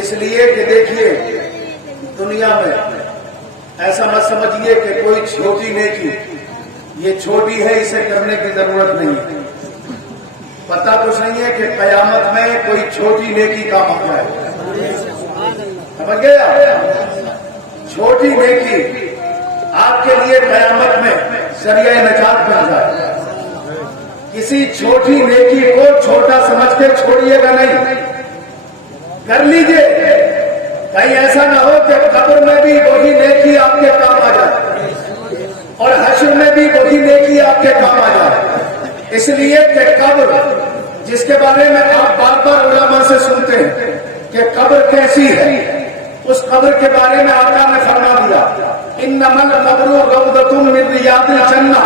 اس لیے کہ دیکھیے دنیا میں ایسا مت سمجھیے کہ کوئی چھوٹی نیکی یہ چھوٹی ہے اسے کرنے کی ضرورت نہیں ہے. پتہ کچھ نہیں ہے کہ قیامت میں کوئی چھوٹی نیکی کام آ جائے. سمجھ گیا؟ چھوٹی نیکی آپ کے لیے قیامت میں ذریعہ نجات بن جائے. کسی چھوٹی نیکی کو چھوٹا سمجھ کے چھوڑیے گا نہیں، کر لیجئے. کہیں ایسا نہ ہو کہ قبر میں بھی وہی نیکی آپ کے کام آ جائے اور حشر میں بھی وہی نیکی آپ کے کام آ جائے. اس لیے کہ قبر جس کے بارے میں آپ بار بار علماء سے سنتے ہیں کہ قبر کیسی ہے، اس قبر کے بارے میں آقا نے فرما دیا انما القبر روضۃ من ریاض الجنہ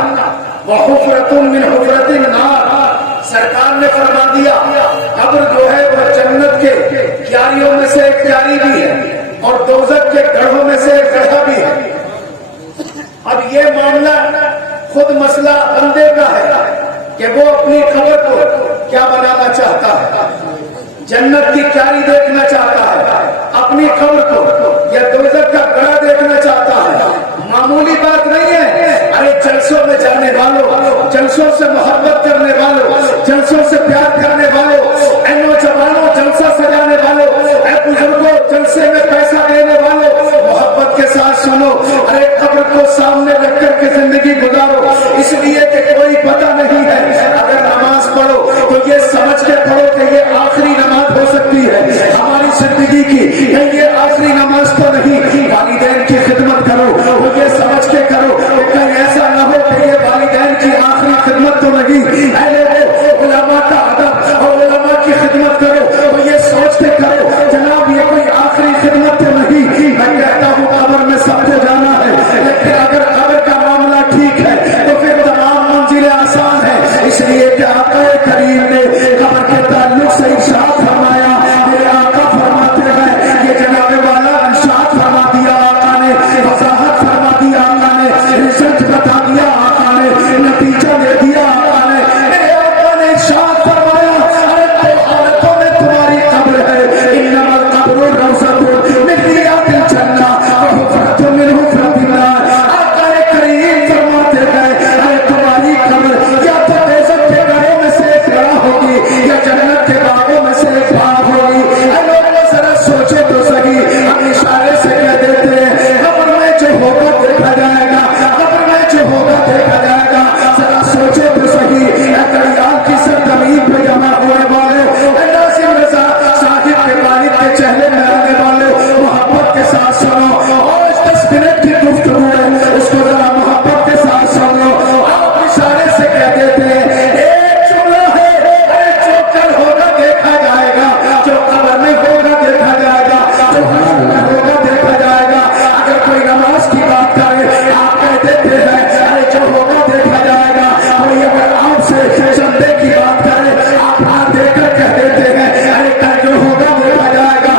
وحفرۃ من حفرۃ النار. سرکار نے فرما دیا قبر جو ہے وہ جنت کے کیاریوں میں سے ایک کیاری بھی ہے اور دوزخ کے گڑھوں میں سے ایک گڑھا بھی ہے. اب یہ معاملہ خود مسئلہ بندے کا ہے کہ وہ اپنی قبر کو کیا بنانا چاہتا ہے، جنت کی کیاری دیکھنا چاہتا ہے اپنی قبر کو یا دوزخ کا گڑھا دیکھنا چاہتا ہے. معمولی بات نہیں ہے. ارے جلسوں میں جانے والوں، جلسوں سے محبت کرنے والوں، جلسوں سے پیار کرنے والوں، اے نوجوانوں جلسہ سجانے والوں، اے بزرگوں جلسے میں پیسہ دینے والوں، محبت کے ساتھ سنو. ارے قبر کو سامنے رکھ کر کے زندگی گزارو، اس لیے کہ کوئی پتہ نہیں ہے. اگر نماز پڑھو تو یہ سمجھ کے پڑھو کہ یہ آخری نماز ہو سکتی ہے ہماری زندگی کی، یہ آخری نماز تو نہیں. والدین کی خدمت کرو وہ یہ سمجھ کے کرو کہ کہیں ایسا نہ ہو کہ یہ والدین کی آخری خدمت تو نہیں. علماء کا ادب اور علماء کی خدمت کرو وہ یہ سوچ کے کرو جناب یہ کوئی آخری خدمت تو نہیں. میں کہتا ہوں قبر میں سب کو جانا ہے، لیکن اگر قبر کا معاملہ ٹھیک ہے تو پھر تمام منزلیں آسان ہیں. اس لیے کہ آقا کریم نے قبر کے تعلق سے ارشاد فرمایا. میرے آقا فرماتے ہیں یہ جناب والا ارشاد فرما دیا آقا نے، وضاحت فرما دیا آقا نے، ریزلٹ بتا دیا آقا نے، نتیجہ دے دیا آقا نے. میرے آقا نے ارشاد فرمایا ارے دو حالتوں میں تمہاری قبر ہے. انما القبر روضۃ من ریاض الجنہ وحفرۃ من حفرۃ النار. آقا کریم فرماتے ہیں ارے تمہاری قبر یا تو دوزخ کے گڑھوں میں سے ایک گڑھا ہوگی یا جنت کے باغوں میں سے ایک باغ ہوگی. ذرا سوچے تو صحیح. ہم اشارے سے کہہ دیتے ہیں قبر میں جو ہوگا دیکھا جائے گا، قبر میں جو ہوگا دیکھا جائے گا. ذرا سوچے تو صحیح. کڑیال کی سرزمین پہ جمع ہونے والے، ناصر رضا صاحب کے والد کے چہرے میں آنے والے، محبت کے ساتھ سنو. اور 10 منٹ کی گفتگو ہے اس کو ذرا محبت کے ساتھ سنو. آپ اشارے سے کہہ دیتے ہیں ایک جملہ ہے جو کل ہوگا دیکھا جائے گا، جو قبر میں ہوگا دیکھا جائے گا، جو حشر میں ہوگا دیکھا جائے گا. اگر کوئی نماز کی بات کرے آپ کہہ دیتے ہیں ارے جو ہوگا دیکھا جائے گا. کوئی اگر آپ سے چندے کی بات کرے آپ ہاتھ دے کر کہہ دیتے ہیں ارے کل جو ہوگا دیکھا جائے گا.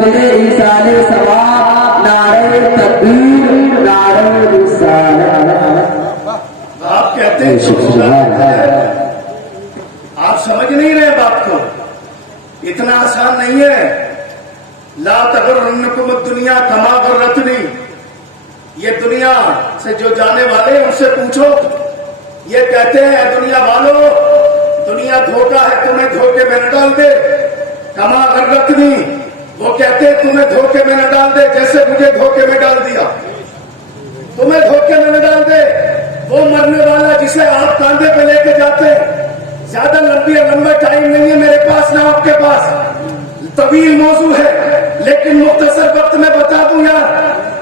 محفل ایصال ثواب، نعرہ تکبیر، نعرہ رسالت۔ آپ کہتے ہیں آپ سمجھ نہیں رہے بات کو، اتنا آسان نہیں ہے۔ لا تغرنکم الدنیا کما غرتنی، یہ دنیا سے جو جانے والے ان سے پوچھو، یہ کہتے ہیں اے دنیا والو، دنیا دھوکہ ہے، تمہیں دھوکے میں نہ ڈال دے۔ کما غرتنی، وہ کہتے ہیں تمہیں دھوکے میں نہ ڈال دے جیسے مجھے دھوکے میں ڈال دیا، تمہیں دھوکے میں نہ ڈال دے۔ وہ مرنے والا جسے آپ کاندھے پہ لے کے جاتے ہیں، زیادہ لمبا ٹائم نہیں ہے میرے پاس نہ آپ کے پاس، طویل موضوع ہے، لیکن مختصر وقت میں بتا دوں یار،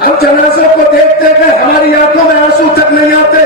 ہم جنازوں کو دیکھتے ہیں، ہماری آنکھوں میں آنسو تک نہیں آتے،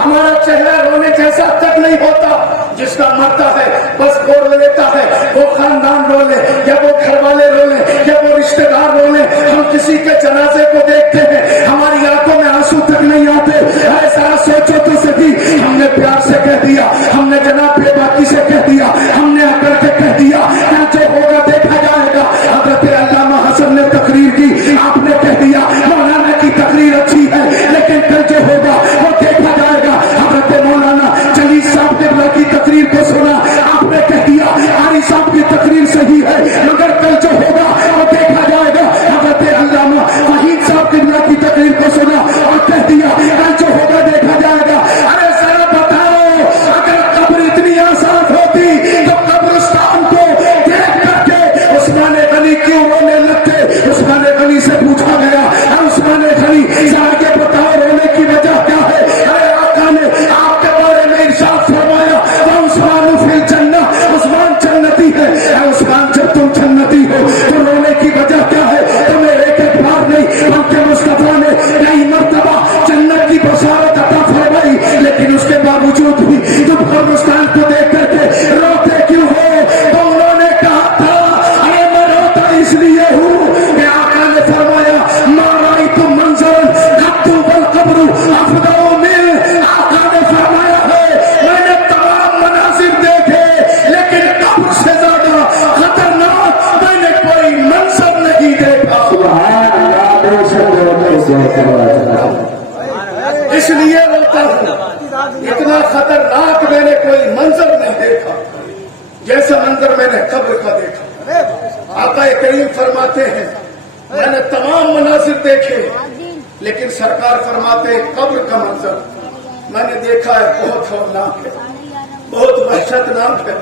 ہمارا چہرہ رونے جیسا تک نہیں ہوتا۔ جس کا مرتا ہے بس وہ رو لیتا ہے، وہ خاندان رو لے یا وہ گھر والے رو لیں یا وہ رشتے دار رو لیں، ہم کسی کے جنازے کو دیکھتے ہیں، ہماری آنکھوں میں آنسو تک نہیں آتے۔ ایسا سوچو تو صحیح، ہم نے پیار سے کہہ دیا، ہم نے جناب بے باکی سے کہہ دیا، ہم نے اکڑ کے کہہ دیا، جو ہوگا دیکھا جائے گا۔ حضرت علامہ حسن نے تقریر کی، آپ نے کہہ دیا مولانا کی تقریر اچھی ہے لیکن کل جو ہوگا وہ دیکھا جائے گا۔ حضرت مولانا جلیل صاحب نے کی تقریر کو سنا، آپ نے کہہ دیا قاری صاحب کی تقریر صحیح ہے مگر کل جو ہوگا وہ دیکھا جائے گا۔ حضرت علامہ وحید صاحب کی تقریر کو سنا اور کہہ دیا کل جو ہوگا دیکھا جائے گا۔ ارے ذرا بتاؤ، اگر قبر اتنی آسان ہوتی تو قبرستان کو دیکھ کر کے عثمان غنی کیوں رونے لگتے؟ عثمان غنی سے پوچھا گیا، عثمان غنی ذرا یہ بتاؤ رونے کی وجہ کیا ہے؟ ارے آقا نے آپ کے بارے میں ارشاد فرمایا عثمان فی الجنہ، عثمان جنتی ہے۔ اے عثمان جب تم جنتی ہو تو رونے کی وجہ کیا ہے؟ تمہیں ایک ایک بار نہیں بلکہ مصطفیٰ نے کئی مرتبہ جنت کی بشارت عطا فرمائی، لیکن اس کے باوجود بھی تم قبرستان کو دیکھ کر کے روتے کیوں ہو؟ تو انہوں نے کہا تھا ارے میں روتا اس لیے ہوں کہ آقا نے فرمایا ما رأیت منظرا قط والقبر افضل منہ۔ آقا نے فرمایا ہے میں نے تمام مناظر دیکھے لیکن قبر سے زیادہ خطرناک میں نے کوئی منظر نہیں دیکھا۔ سبحان اللہ، بے شک اس لیے روتا ہوں، اتنا خطرناک میں نے کوئی منظر نہیں دیکھا جیسا منظر میں نے قبر کا دیکھا۔ آقا کریم فرماتے ہیں میں نے تمام مناظر دیکھے لیکن سرکار فرماتے ہیں قبر کا منظر میں نے دیکھا ہے بہت ہولناک ہے، بہت وحشتناک ہے،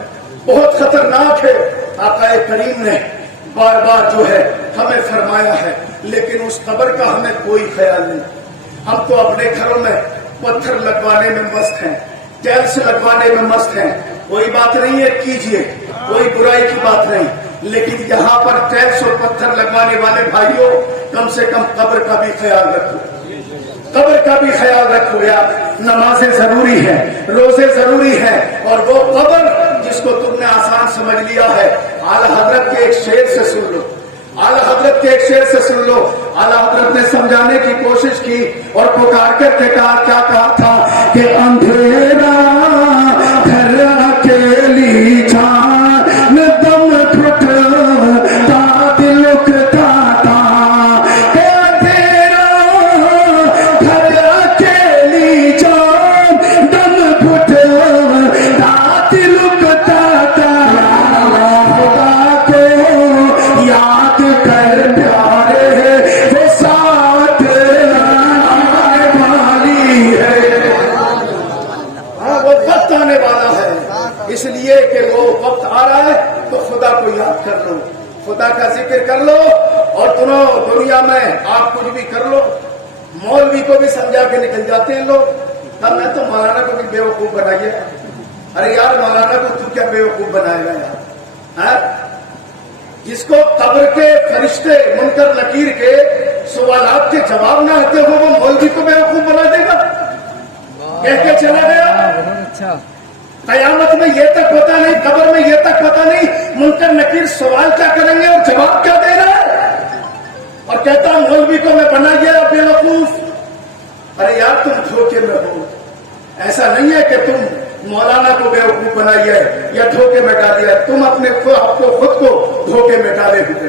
بہت خطرناک ہے۔ آقا کریم نے بار بار جو ہے ہمیں فرمایا ہے، لیکن اس قبر کا ہمیں کوئی خیال نہیں۔ ہم تو اپنے گھروں میں پتھر لگوانے میں مست ہیں، ٹیلس لگوانے میں مست ہیں، کوئی بات نہیں ہے، کیجئے، کوئی برائی کی بات نہیں، لیکن یہاں پر ٹیلس اور پتھر لگوانے والے بھائیوں کم سے کم قبر کا بھی خیال رکھو، قبر کا بھی خیال رکھو یار۔ نمازیں ضروری ہیں، روزے ضروری ہیں، اور وہ قبر جس کو تم نے آسان سمجھ لیا ہے، اعلی حضرت کے ایک شعر سے سن لو، اعلی حضرت کے ایک شعر سے سن لو۔ اعلی حضرت نے سمجھانے کی کوشش کی اور پکار کر کے کہا، کیا کہا تھا کہ اندھیرا گھر اکیلی جان دم گھٹتا دل اٹھتا تھا، کہ اندھیرا گھر اکیلی جان دم گھٹتا دل اٹھتا تھا، خدا کو یاد کر پیارے وہ ساتھ آنے والی ہے۔ وہ وقت آنے والا ہے، اس لیے کہ وہ وقت آ رہا ہے تو خدا کو یاد کر لو، خدا کا ذکر کر لو، اور دنیا میں آپ کچھ بھی کر لو۔ مولوی کو بھی سمجھا کے نکل جاتے ہیں لوگ، اب میں تو مولانا کو بھی بیوقوف بنائیے۔ ارے یار مولانا کو تو کیا بیوقوف بنائے گا یار؟ جس کو قبر کے فرشتے منکر نکیر کے سوالات کے جواب نہ آتے ہو وہ مولوی کو بیوقوف بنا دے گا، کہہ کے چلا گیا۔ قیامت میں یہ تک پتا نہیں، قبر میں یہ تک پتا نہیں منکر نکیر سوال کیا کریں گے اور جواب کیا دے رہا ہے، اور کہتا ہوں مولوی کو میں بنا گیا بیوقوف۔ ارے یار تم دھوکے میں ہو، ایسا نہیں ہے کہ تم مولانا کو بیوقوف بنائیے یا دھوکے میں ڈالیے، تم اپنے آپ کو خود کو دھوکے میں ڈالے ہوئے۔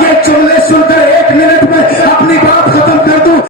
یہ جملے سن کر 1 منٹ